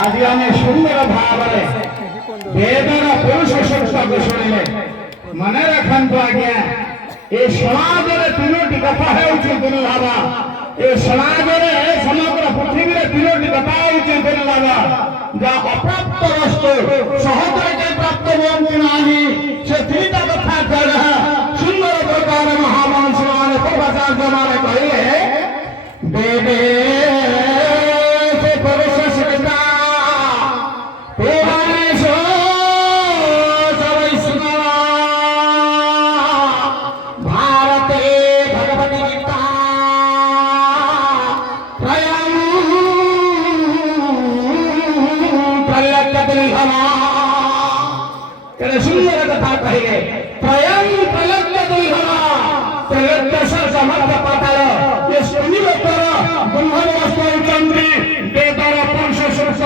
आज आम सुंदर भाव वेदर पुरुष सूक्त शुणिले मन रखु आज्ञा ये समाज में तीनोटी कथा दिन लाभा ये समाज में समग्र पृथ्वी में तीनोटी कथा दिन लाभा जहाँ अप्राप्त वस्तु सहज प्राप्त हुआ नहीं से तीनटा कथा कर सुंदर प्रकार महामनुष्य मान पूर्वाचार्य मान कहे देवे सुंदर कथा कहे त्रयं प्रलब्ध दुर्घना प्रलब्धसर समर्थ पाताल ये सुनिवत्तर ब्रह्मवस्तु चंद्री वेदर पुरुष सूक्त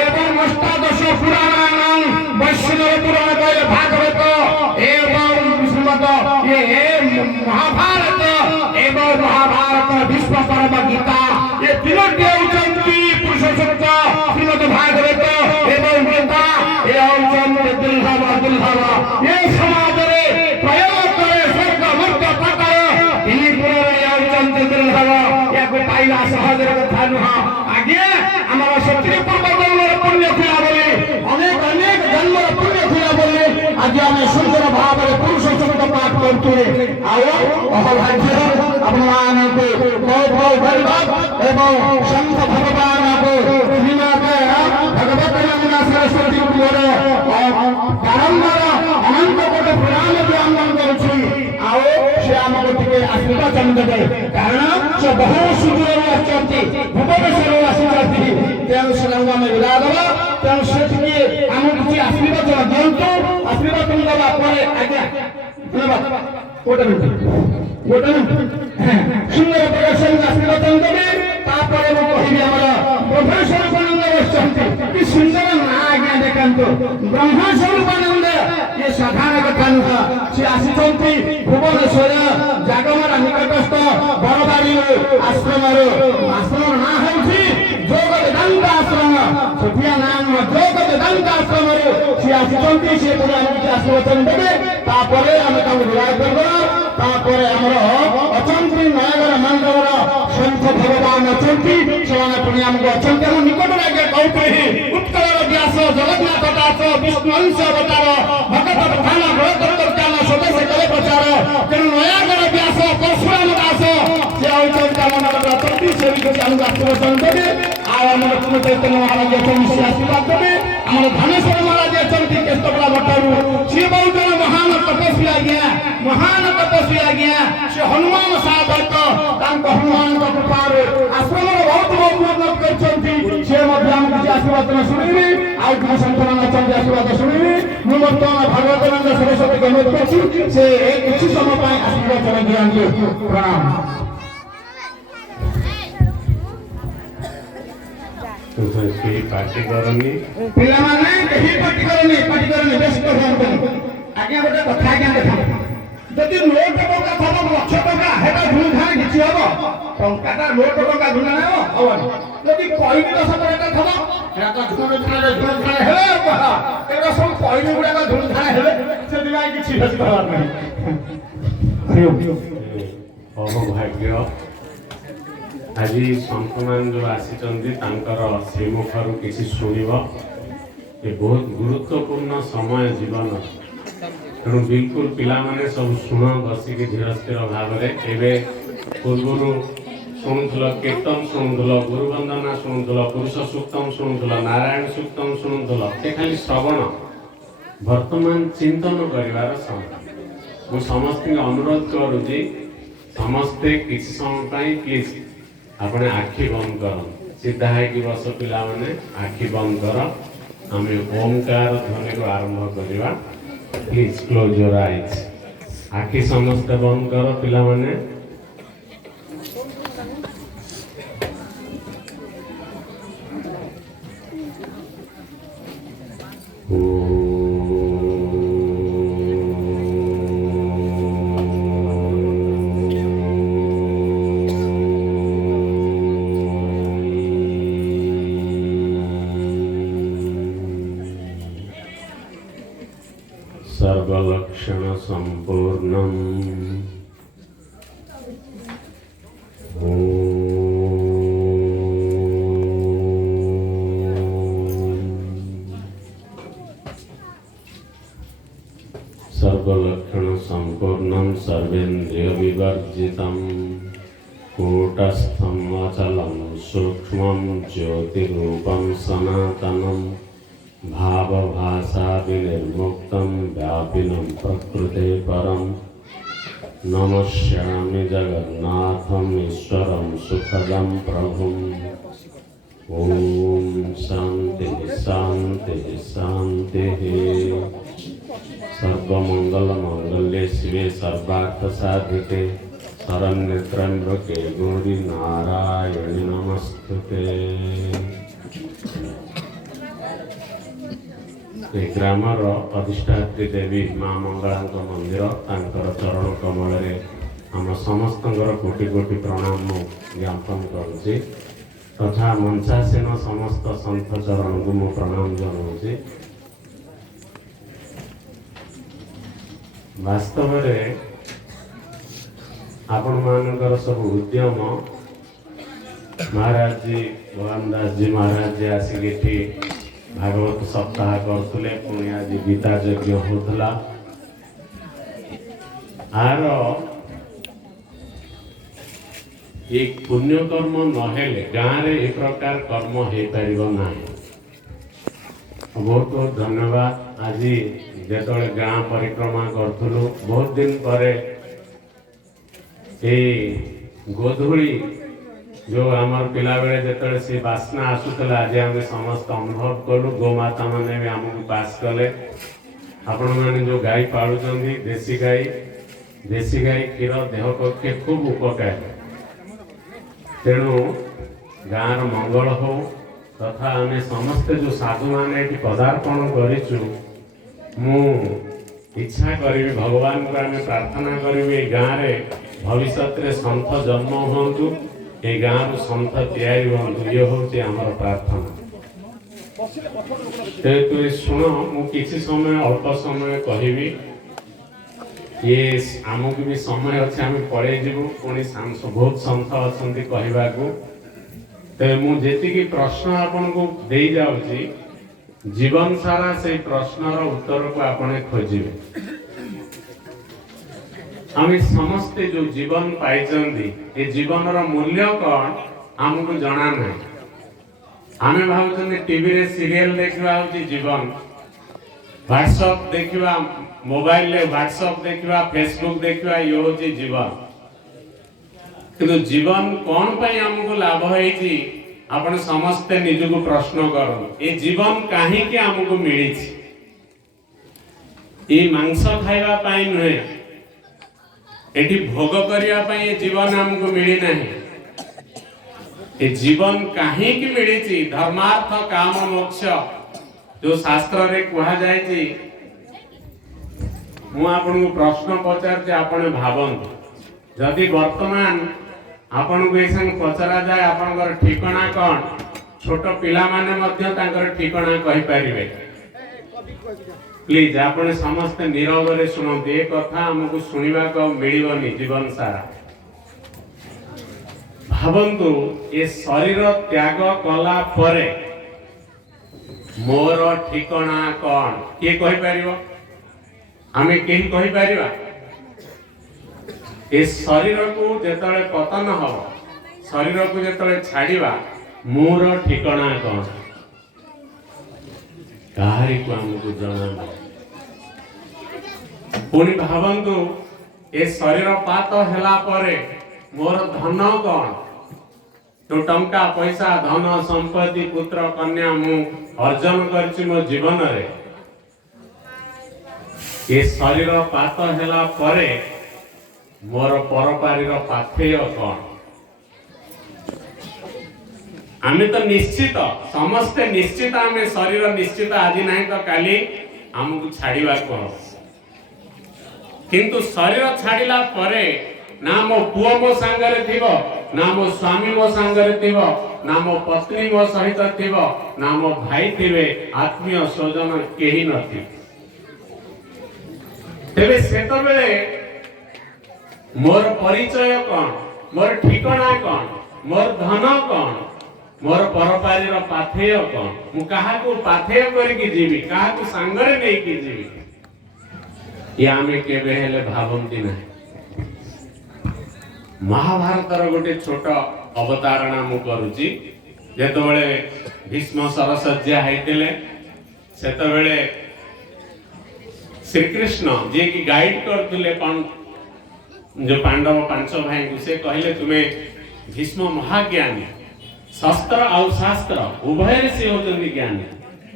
एवं अष्टादश पुराणानां वैष्णव पुराण कहे भागवत एवं श्रीमद् ये महाभारत एवं महाभारत विश्व परम गीता ये तीनोटी चंद्री पुरुष सूक्त श्रीमद् भागवत एवं गीता ये समाज में प्रयोग करे स्वर्ग मुक्त पताय पाइला सहज कथा नुह आगे आम क्षत्रिय पूर्व जन्म पुण्य थी अनेक अनेक जन्म पुण्य थी आज आम सुंदर भाव में पुरुष सूक्त पाठ करते अहोभाग्य अपन बहुत बहुत धन्यवाद एवं संत भगवान को भगवत नंदना सरस्वती बारंबार अनंत कोटि प्रणाम ज्ञान करुँचे आशीर्वाद देवे कारण से बहुत सुदूर भुवनेश्वर आसी तेणु विदा दबा तेणु से आम किसी आशीर्वाद दिंतु आशीर्वाद दबा आज्ञा धन्यवाद गोटे मिनट सुंदर प्रदर्शन आशीर्वाद देवे कहि ब्रह्मस्वरूपानंद बस सुंदर ना आज्ञा देखो ब्रह्मस्वरूपानंद ये साधारण कथा नुह सी आसी भुवनेश्वर जागमरा निकटस्थ बरबाड़ी आश्रम आश्रम ना हूँ जोग वेदांत आश्रम छुटिया नाम जोग वेदांत आश्रम सी आसी आशीर्वचन देवे आम विवाह कर अचंती नयगढ़ मंडल संत भगवान अच्छी से पुणी आमको अच्छा निकट आगे कहते उत्कल व्यास जगन्नाथ दास विष्णुअंश अवतार भगत प्रधान बृहत्तम स्वदेश कले प्रचार तेणु नयागढ़ व्यास परशुराम दास से आशीर्वचन देवे आम चैतन्य महाराज अच्छे आशीर्वाद देवे आम धनेश्वर महाराज अच्छा केस्तपड़ा भट्टारू सी बहुत जन महान तपस्वी आज्ञा से हनुमान साधक हनुमान कृपार आश्रम बहुत बहुत उन्नत कर आशीर्वाद शुणी आउ कि संत मान अच्छा आशीर्वाद शुणी मुझे बर्तमान भगवत सरस्वती को अनुरोध कर किसी समय आशीर्वचन दिखाते प्रणाम पार्टी करनी पिला माने कहीं पार्टी करनी व्यस्त होंतनी आज्ञा गोटे कथा आज्ञा देखा जदि नोट टका थब लक्ष टका हेटा धुलधान किछि हबो टंकाटा नोट टका धुना ना हबो जदि कइनी 10 टका थब हेटा धुलधान हेले कहा एरा सब कइनी गुडा का धुलधान हेले से दिवाई किछि व्यस्त होबार नहीं ओहो भाग्य आज संत मान जो आसी श्रीमुखर किसी शुणव ये बहुत गुरुत्वपूर्ण समय जीवन तेणु बिल्कुल पिला माने सब शुण बसिक धीर स्थिर भाव में पूर्व शुणुल कीर्तन शुणुल गुरुवंदना शुणुल पुरुष सूक्तम शुणुल नारायण सूक्तम शुणुल ये खाली श्रवण वर्तमान चिंतन कर समय समस्त अनुरोध करुँगी समस्ते किसी समय प्लीज अपने आखि बंद कर सीधा है कि बस पिला माने आखि बंद कर आम ओंकार ध्वनि को आरंभ करवा प्लीज क्लोज योर आईज आखि समस्त बंद कर पिला माने सर्वलक्षणसम्पूर्णम् सर्वलक्षणसम्पूर्णं सर्वेन्द्रियविवर्जितं कूटस्थं अचलं सूक्ष्मं ज्योतिरूपं सनातनं भावभाषा विनिर्मुक्तं व्यापिनं प्रकृते परं नमस्यामि जगन्नाथम् ईश्वरं सुखदं प्रभुम्। ॐ शान्ति शान्ति शान्तिः। सर्वमङ्गलमाङ्गल्ये शिवे सर्वार्थसाधिके शरण्ये त्र्यम्बके गौरी नारायणि नमस्तुते। ए ग्रामर अधिष्ठात्री देवी माँ मंगलांक मंदिर तांकर चरण कमल आम समस्त कोटि कोटि प्रणाम ज्ञापन करुच्ची तथा मंचासीन समस्त संत चरण को मु प्रणाम जनाऊँगी। वास्तव में आपण मानकर सब उद्यम महाराज जी भगवान दास जी महाराज जी आसिक भागवत सप्ताह करते पुणी आज गीता यज्ञ होता आर एक पुण्यकर्म नहेले गाँव ए प्रकार कर्म हो पार ना। बहुत बहुत धन्यवाद। आज जो गाँ परिक्रमा करूँ बहुत दिन पर गोधूली जो आमर पिला बेले जो सी बास्ना आसूला आज आम समस्त अनुभव कलु। गोमाता मैंने भी आमको पास कले। आपण मैंने जो गाय पालुं देसी गाय क्षीर देह पक्षे खूब उपकार। तेणु गाँव मंगल हो तथा आम समस्ते जो साधु मैंने पदार्पण करूँ मु इच्छा करी भगवान को आम प्रार्थना करी गाँव में भविष्य में सन्थ जन्म हूँ ये गाँव सन्थ तैयारी हूँ ये हूँ आम प्रार्थना। तो शुण मुझे समय अल्प समय कहबी ये आमको भी समय अच्छे आम पड़े जीवु पुणी बहुत सन्थ अच्छा कहवा तो मुझे प्रश्न आपन को दे जाऊँगी जीवन सारा से प्रश्नर उत्तर को आपने खोजे। आम समस्ते जो जीवन पाई ये जीवन मूल्य कौन आमको जना ना। आम भावुँ टीवी रे सीरियल देखा हूँ जीवन व्हाट्सएप देखा मोबाइल रे व्हाट्सएप देखा फेसबुक देखा ये हूँ जीवन। किंतु जीवन कौन पाई आमको लाभ होती आपण समस्ते निजको प्रश्न करूँ ये जीवन कहीं आमको मिली ये मांस खाइबा नुहे एटी भोग करने ये जीवन आमको मिली ना। ये जीवन कहीं मिली धर्मार्थ काम मोक्ष जो शास्त्र रे कहा जाए। मु आपन को प्रश्न पचार आपण भावंतु जदि वर्तमान आपण को ये पचरा जाए आपनकर ठिकाना कौन छोट पिला माने मध्य तांकर ठिकाना कहि परिबे। प्लीज आपण समस्त नीरव रे सुनते ये कथा हमको सुनिबा को मिलिबनी जीवन सारा। भावंतु ये शरीर त्याग कला परे मोर ठिकाना कौन किए कहि परिबो आमे केही कहि परिबा। ये शरीर को जेतले पतन हम शरीर को जेतले छाड़िबा मोर ठिकाना कौन कहारी को हमको जना। पुणी भावंतु ये शरीर पात हैला परे मोर धन कौन तो टंका पैसा धन संपत्ति पुत्र कन्या मु अर्जन करछि मो जीवन रे ये शरीर पात हैला परे मोर परपारी पाथेय कौन। आम तो निश्चित समस्ते निश्चित आम शरीर निश्चित आज ना तो काली आमको छाड़ा कह किंतु शरीर छाड़ा परे ना मो पुओ मो सांगरे थिबो ना मो स्वामी मो सांगरे थिबो ना मो पत्नी मो सहित थिबो ना मो भाई थिबे आत्मीय स्वजन केही नथि। तेरे सेतबेले मोर परिचय कौन, मोर ठिकाना कौन, मोर धन कौन, मोर परपारी पाथेय कौन, मु कहा को पाथेय करके जीवी, कहा को सांगरे नहीं की जीवी, ये आमे केबे हेले भावंती नहीं। महाभारतर गोटे छोट अवतारणा मु करूची। जेतबेले भीष्म सरसज्जा हेतिले सेतबेले श्री कृष्ण जे की गाइड करथिले जो पांडव पांच भाई को से कहले तुम्हें भीष्म महाज्ञानी, शस्त्र और शास्त्र उभय से होते ज्ञानी,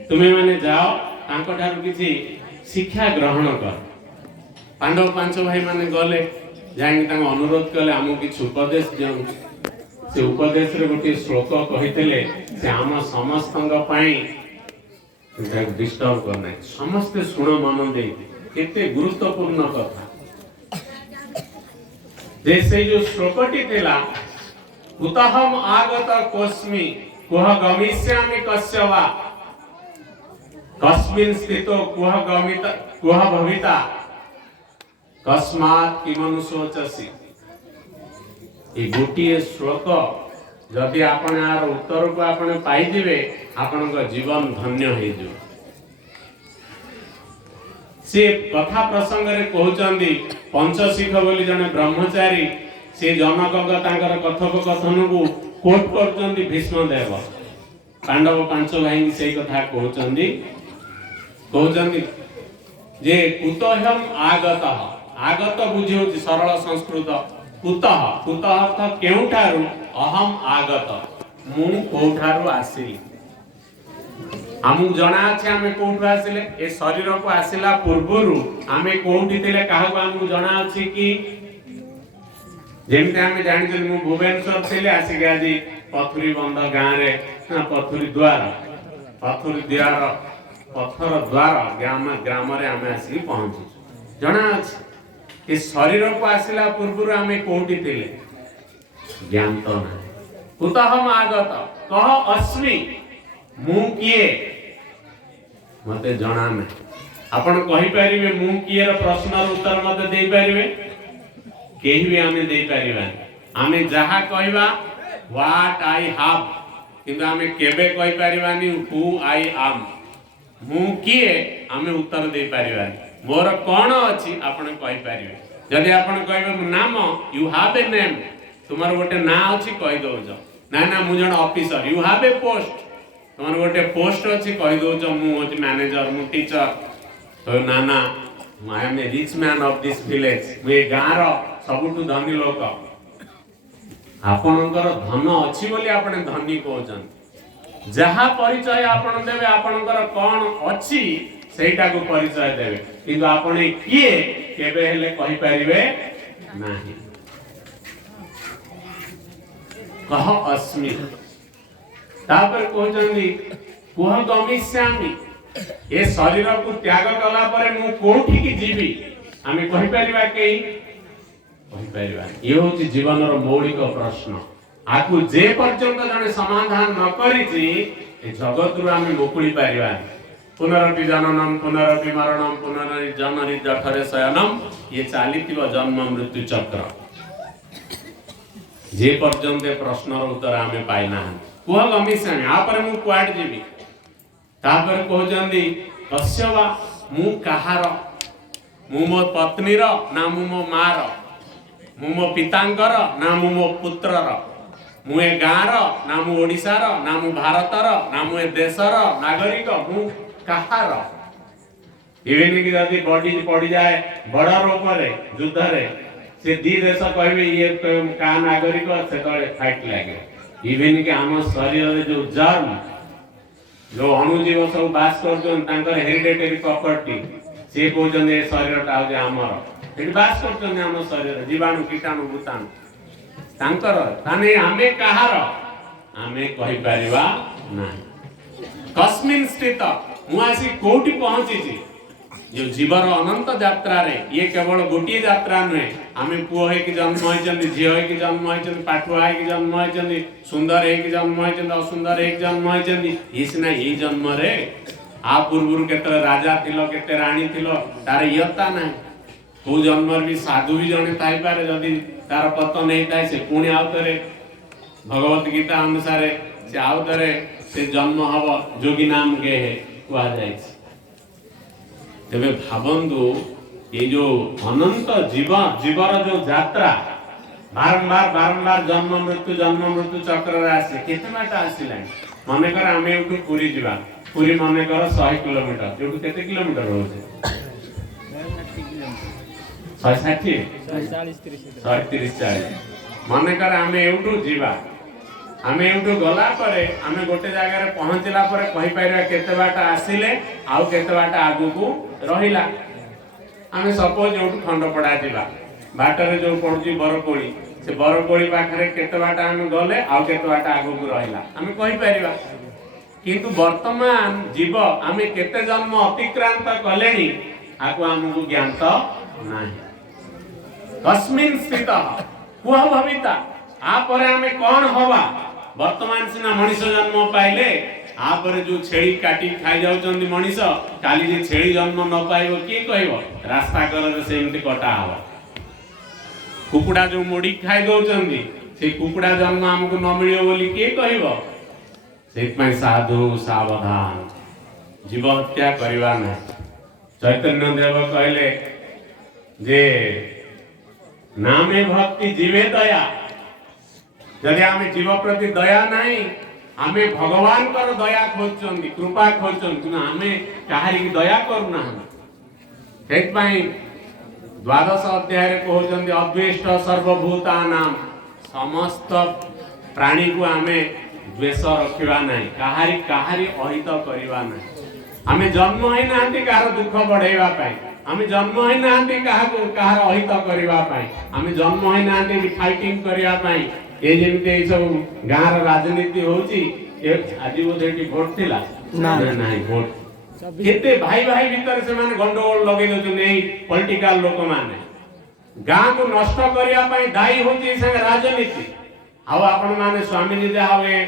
तुम्हें माने जाओ तांको ठारू किछि शिक्षा ग्रहण कर। पांडव पांच भाई माने गले जाई तांको अनुरोध कले हमु किछि उपदेश दियन। से उपदेश रे गोटे श्लोक कहितले से हम समस्तंग पई डिस्टर्ब करना, समस्त सुण मन दे केते गुरुत्वपूर्ण कथा। जैसे जो श्लोकटी थिला कुतहम आगत कोस्मि कुह गमिष्यामि कस्य वा कस्मिन् स्थितो कुह गमिता कुह भविता कस्मात् किमनु सोचसि। ए गोटिए श्लोक जदि आपण आर उत्तर को आपण पाई दिबे आपण को जीवन धन्य हे जो। से कथा प्रसंग रे कहउचंदी पंचशिख बोली जने ब्रह्मचारी से जनक तांकर कथोपकथन को कोट करचंदी भीष्म देव। पांडव पांच भाई से कथा कहउचंदी जे कुतहम आगत, आगत बुझियो सरल संस्कृत, कुतः कुतः अर्थ केउठारु, अहम आगत मु कोठारु आसी। हमु जना अछि हमें कोठु आसिले, ए शरीर को आसिला पूर्वरु हमें कोठी थिले काहा को हमु जना अछि कि जेमते हमें जानि जे मु भुवनेश्वर थिले आसी गाजी पथुरी बंद गां रे ना पथुरी द्वार पत्थर द्वार ग्राम रे हमें आसी पहुंची। जना अछि ए शरीर को आसिला पूर्वरु हमें कोठी थिले ज्ञान तो ना। कुतहम आगत कह अस्मि मु किए मते जଣା ना। आपण कहि परिबे मु किए र प्रश्नर उत्तर मते देई परिबे, केही भी हमें देई परिबा। हमें जहा कहबा व्हाट आई हैव, किंतु हमें केबे कहि परिबानी हु आई एम। मु किए हमें उत्तर देई परिबानी, मोर कोन अछि आपण कहि परिबे। जदि आपण कहबे नाम यू हैव ए नेम, तुमार गोटे ना अछि कहि दोज ना ना मु जण officer, you have a post, तुमार गोटे पोस्ट अछि कहि दोज मु अछि मैनेजर, मु टीचर। तो ना ना I am a rich man of this village, मु गाँर सबुठु धनी लोक। आपणकर धन अछि बोली आपण धनी कहउछन। जहा परिचय आपण देबे आपणकर कोन अछि सेटा को परिचय देबे, किंतु आपण किए केबे हेले कहि परिबे नाही। कह अस्मि तापर कहउछन कुह गमिष्यामि, ए शरीर को त्याग कला परे मु कोठी की जीवी हमें कहि परिबा के कहि परिबा। ये होची जीवन रो मौलिक प्रश्न। आकु जे पर्यंत जने समाधान न करिछि ए जगत रु हमें मुकुली परिबा। पुनरपि जननम पुनरपि मरणम पुनर्जन्म जठरे शयनम, ये चालितिबो जन्म मृत्यु चक्र। जे पर्यंत प्रश्न रो उत्तर हमें पाइना कुह गमिष्यामि आ पर मु क्वाड जीवी। तापर कहउचंदी कस्यवा मु कहार, मु मो पत्नीर ना मु मो मार, मु मो पितांकर ना मु मो पुत्रर, मु ए गाँर ना मु ओडिसार ना मु भारतर ना मु ए देशर नागरिक, मु कहार। इवेन कि जदि बॉडी पड़ी जाए बॉर्डर ऊपर युद्ध रे से दी देश कहबे ये का नागरिक से तळे फाइट लागे। इवेन कि हम शरीर रे जो जर्म जो अणुजीव सब बास करछन तांकर हेरिडेटरी प्रॉपर्टी से कहउछन ए शरीर टा जे हमर एठी बास करछन हम शरीर जीवाणु कीटाणु भूताणु तांकर ताने हमें कहार हमें कहि परिबा नाही। कस्मिन स्थित मु आसी कोठी पहुंची छी जो जीवर अनंत यात्रा रे ये केवल गोटी यात्रा नुहे। हमें पुओ है कि जन्म होइछन, झियो है कि जन्म होइछन, पाठुआ है कि जन्म होइछन, सुंदर है कि जन्म होइछन, असुंदर है कि जन्म होइछन, इसना यही जन्म रे आ पूर्वरु केते राजा थिलो केते रानी थिलो तार यत्ता नाही। को जन्म भी साधु भी जने थाई पारे जदि तार पतन होता है से पुणी आउतरे भगवत गीता अनुसार से आउतरे से जन्म हब जोगी नाम के कह जाए। तेरे भावंतु ये जो अनंत जीवर जो यात्रा बारंबार बारंबार जन्म मृत्यु चक्र आसे केते बाट आसिला मन कर आमे एठू पुरी जीवा पुरी मन कर 100 किलोमीटर एठू केते किलोमीटर होचे 160 मन कर आमे एठू जीवा आमे एठू गला परे आमे गोटे जगह रे पहुंचला परे कहि पाइरा केते बाट आसिले आउ केते बाट आगु को रहिला। आमे सपोज एठू खंडपड़ा जीवा बाटर जो पड़ुची बरकोड़ी से बरकोड़ी पाखरे केते बाट आमे गले आउ केते बाट आगु को रहिला आमे कहि परिबा। किंतु वर्तमान जीव आमे केते जन्म अतिक्रांत कलेनी आकु हमकु ज्ञात नाही। कस्मिन स्थित कुह भविता आ परे आमे कोन होवा वर्तमान सिना मनुष्य जन्म पाइले आ परे जो छेड़ी काटी खाइ जाउचंदी मनुष्य काली जे छेड़ी जन्म न पाइबो की कहबो रास्ता कर से एमती कटा हवा। कुकुड़ा जो मोड़ी खाइ दउचंदी से कुकुड़ा जन्म हमकु न मिलियो बोली के कहबो। सेतमै साधु सावधान जीव हत्या करिवा नै। चैतन्य देव कहले जे नामे भक्ति जीवे दया जदि आमे जीव प्रति दया नाही आमे भगवान कर दया खोजचंदी कृपा खोजचंदी ना आमे काहारी की दया करूना। सेतमै द्वादश अध्याय रे कहउचंदी अद्वेष्ट सर्वभूतानां समस्त प्राणी को आमे द्वेष रखिबा नाही काहारी अहित करिबा नाही। आमे जन्म होई नांती कार दुख बढ़ाइबा पाई आमे जन्म होई नांती कहार अहित करिबा पाई आमे जन्म होई नांती फाइटिंग करिबा पाई। ए जेमते ए सब गांर राजनीति होची ए आजि बोधेटी वोट थिला ना नाही वोट केते भाई भाई भीतर से माने गंडगोल लगे दो नै पॉलिटिकल लोक माने गां को नष्ट करिया पाई दाई होची संग राजनीति। आ आपण माने स्वामी जी जावे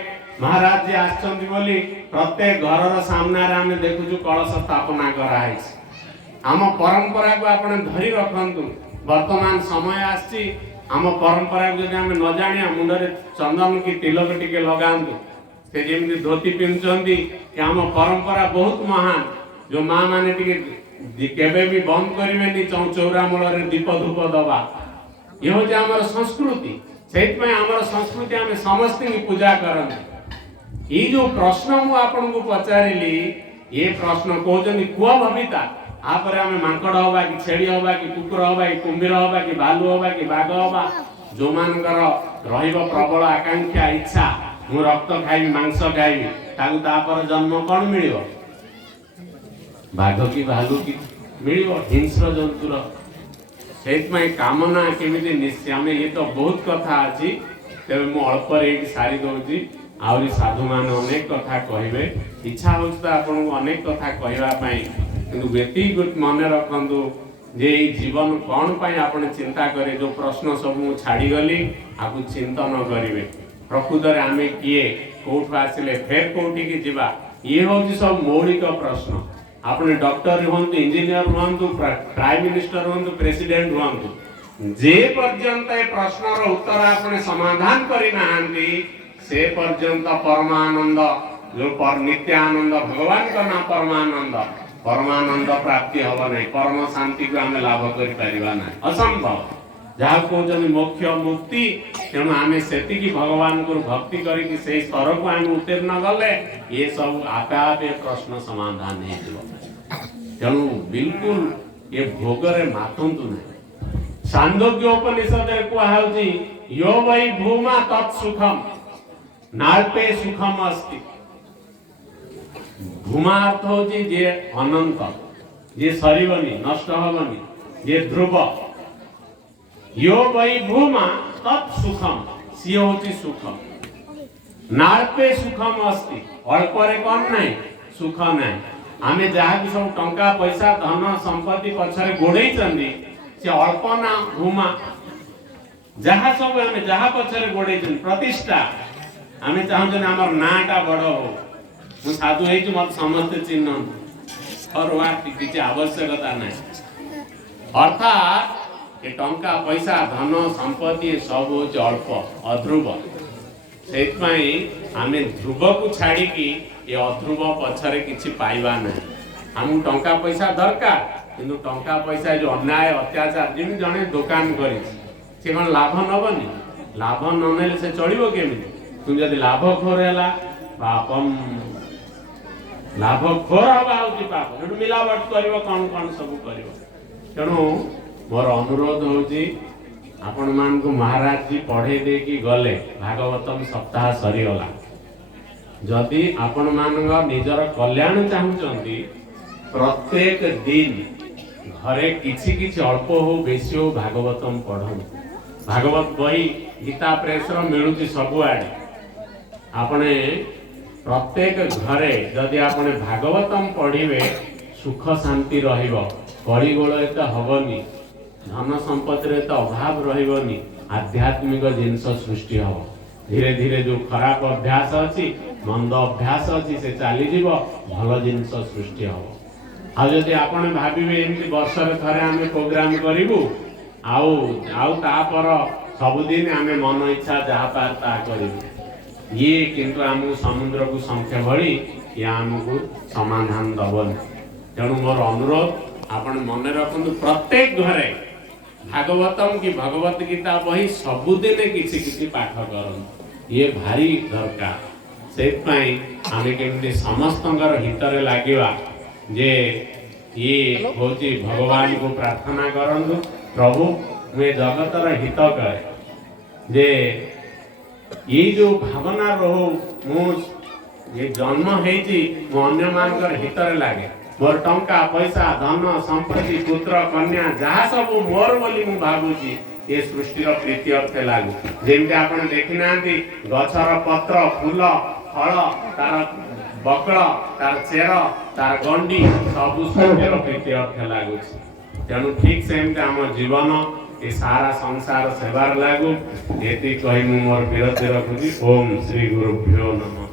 महाराज जी आछंती बोली प्रत्येक घरर सामना रे हम देखुछु कलश स्थापना करा है। आम परंपरा को आपण धरि रखंतु वर्तमान समय आछि आम परंपरा को जदि हम न जानिया मुंडरे चंदन की तिलक टिके लगांतु से जेमि धोती पिंचंदी कि आम परंपरा बहुत महान जो मां माने टिके केबे भी बंद करिवेनी चौरा मूल रे दीप धूप दबा ये हो जे हमर संस्कृति। सेतमै हमर संस्कृति हम समस्त की पूजा करन। ई जो प्रश्न मु आपन को पचारिली ये प्रश्न कहउचनी कुआ भविता आ पर हम मांकड़ होबा कि छेड़ी होबा कि कुकुर होबा कि कुंभीर होबा कि भालू होबा कि बाघ होबा जो मानकर रहिबो प्रबल आकांक्षा इच्छा मु रक्त खाइबी मांस खाइबी ताकु ता पर जन्म कोन मिलिबो बाघ की भालू की मिलिबो हिंस्र जंतुर। सेतमै कामना केमिति निश्चय हम ये तो बहुत कथा अछि तेबे मु अल्प रे सारी दोची आउरी साधु मान अनेक कथा कहिबे इच्छा होछ त आपन को अनेक कथा कहिबा पई किंतु व्यक्तिगत मन रखंतु जे जीवन कौन पाई आपण चिंता करे जो प्रश्न सब मु छाड़ी गली आपु चिंतन करिवे प्रकृत रे आमे किए कोठ आसिले फेर कोठी की जीवा ये होची सब मौलिक प्रश्न। आपने डॉक्टर हुंतु इंजीनियर हुंतु प्राइम मिनिस्टर हुंतु प्रेसिडेंट हुंतु जे पर्यंत ए प्रश्न रो उत्तर आपने समाधान करि नाहंती से पर्यंत परमानंद जो पर नित्य आनंद भगवान का ना परमानंद प्राप्ति हवा नहीं परम शांति को हमें लाभ करि परिबा नहीं असंभव जहा को जन मोक्ष मुक्ति तेणु आमे सेति की भगवान को भक्ति करी कि से स्तर को हम उत्तीर्ण गले ये सब आपे आपे प्रश्न समाधान हे दिबो। तेणु बिल्कुल ये भोग रे मातंतु नहीं। छांदोग्योपनिषद रे को हाउची यो वै भूमा तत्सुखम नाल्पे सुखम अस्ति। भूमा अर्थ होची जे अनंत जे सरीबनी नष्ट हबनी जे ध्रुव यो वै भूमा तत् सुखम सी होची सुखम नाल्पे सुखम अस्ति अल्प रे कोन नाही सुख नाही। आमे जहा कि सब टंका पैसा धन संपत्ति पछरे गोडै चंदी से अल्प ना भूमा जहा सब आमे जहा पछरे गोडै चंदी प्रतिष्ठा आमे चाहू जे हमर नाटा बड़ हो मु साधु हेतु मत समस्त चिन्ह और वाट किछि आवश्यकता नाही अर्थात ये टंका पैसा धन संपत्ति सब हूँ अल्प अध्रुव से आम ध्रुव को छाड़ी ये अध्रुव पछरे किसी पाइबा ना आमको टंका पैसा दरकार किंतु टंका पैसा जो अन्याय अत्याचार जमी जड़े दुकान कर लाभ नबनी लाभ नने से चलो केमी तुम जब लाभखोर है पापम लाभखोर हवा हूँ पाप जो मिलावट कर कौन कौन सब कर तेणु मोर अनुरोध होची आपण मान को महाराज जी पढ़े दे कि गले भागवतम सप्ताह सरीगला जदि आपण मान निजर कल्याण चाहूँगी प्रत्येक दिन घरे किछि किछि अल्प हो बेसी हो भागवतम पढ़ भागवत बही गीता प्रेस मिलूँ सबुआड़े आपने प्रत्येक घरे जदि आपने भागवतम पढ़िबे सुख शांति रहिबो कलिगोल एत हबनी धन संपत्ति एत अभाव रहिबनी आध्यात्मिक जिनस सृष्टि हब धीरे धीरे जो खराब अभ्यास अच्छी मंद अभ्यास अच्छी से चली जीव भल जिनस सृष्टि हब आदि आपने भाविबे एमती वर्षरे थरे आमे प्रोग्राम करिवु आउ तापर सबुदिन आमे मन इच्छा जहाँ पार ता करिवु ये किंतु आमको समुद्र को संख्या भली ये आमको समाधान दबन तेणु मोर अनुरोध आपण मन रखु प्रत्येक घरे भागवतम की भगवत गीता बही सबुदिन किसी किसी पाठ कर ये भारी दरकार से आमे केमती समस्तंकर हितरे लागिवा जे ये होची भगवान को प्रार्थना करंतु प्रभु मैं जगतर हित करे जे ये जो भावना रहो मु ये जन्म है मो अन्य मानकर हितरे लागे मोर टंका पैसा धन संपत्ति पुत्र कन्या जहाँ सब मोर बोली मु भावुची ये सृष्टिर प्रीति अर्थे लागू जमी आप देखी ना गछर पत्र फूल फल तार बकड़ तार चेर तार गंडी सब सृष्टिर प्रीति अर्थे लगुच तेणु ठीक से आम जीवन ये सारा संसार सेवार लागू ये कही मोर विरति रखुची। ओम श्री गुरुभ्यो नमः।